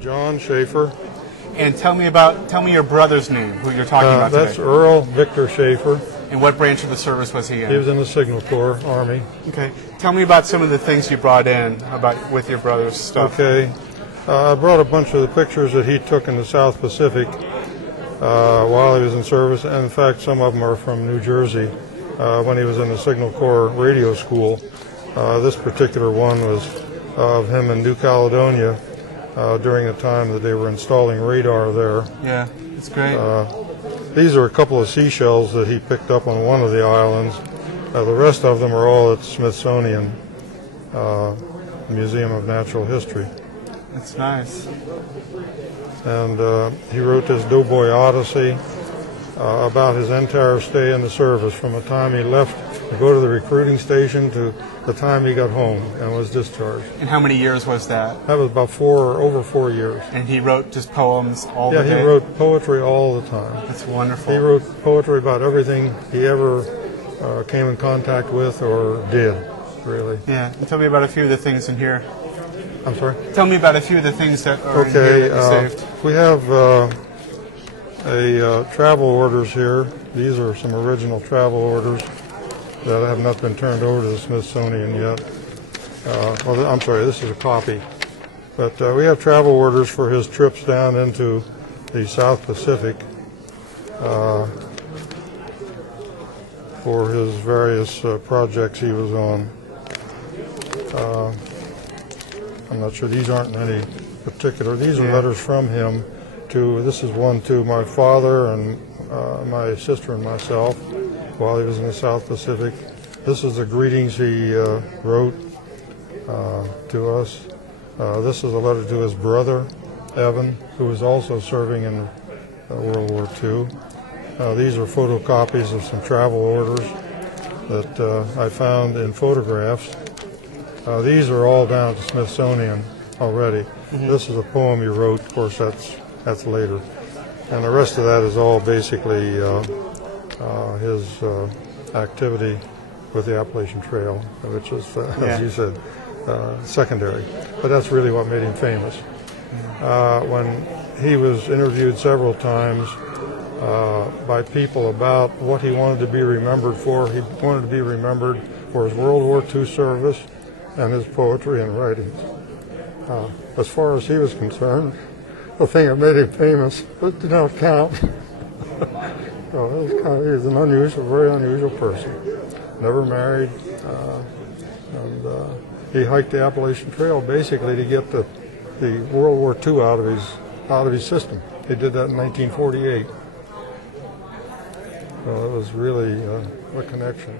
John Schaeffer. And tell me your brother's name, who you're talking about today. That's Earl Victor Schaeffer. And what branch of the service was he in? He was in the Signal Corps, Army. Okay. Tell me about some of the things you brought in with your brother's stuff. Okay. I brought a bunch of the pictures that he took in the South Pacific while he was in service. And in fact, some of them are from New Jersey when he was in the Signal Corps radio school. This particular one was of him in New Caledonia during the time that they were installing radar there. Yeah, it's great. These are a couple of seashells that he picked up on one of the islands. The rest of them are all at Smithsonian Museum of Natural History. That's nice. And he wrote this Doughboy Odyssey about his entire stay in the service, from the time he left to go to the recruiting station to the time he got home and was discharged. And how many years was that? That was about over 4 years. And he wrote just poems all the day? Yeah, he wrote poetry all the time. That's wonderful. He wrote poetry about everything he ever came in contact with or did, really. Yeah, and tell me about a few of the things in here. I'm sorry? Tell me about a few of the things that are in here that you saved. We have travel orders here. These are some original travel orders that have not been turned over to the Smithsonian yet. Well, I'm sorry, this is a copy. But we have travel orders for his trips down into the South Pacific for his various projects he was on. I'm not sure, these aren't in any particular. These are letters from him to, this is one to my father and my sister and myself while he was in the South Pacific. This is the greetings he wrote to us. This is a letter to his brother, Evan, who was also serving in World War II. These are photocopies of some travel orders that I found in photographs. These are all down at the Smithsonian already. Mm-hmm. This is a poem he wrote. Of course, that's later. And the rest of that is all basically his activity with the Appalachian Trail, which is, as you said, secondary. But that's really what made him famous. When he was interviewed several times by people about what he wanted to be remembered for, he wanted to be remembered for his World War II service and his poetry and writings. As far as he was concerned, the thing that made him famous did not count. So he was an unusual, very unusual person. Never married, and he hiked the Appalachian Trail basically to get the World War II out of his system. He did that in 1948. So it was really a connection.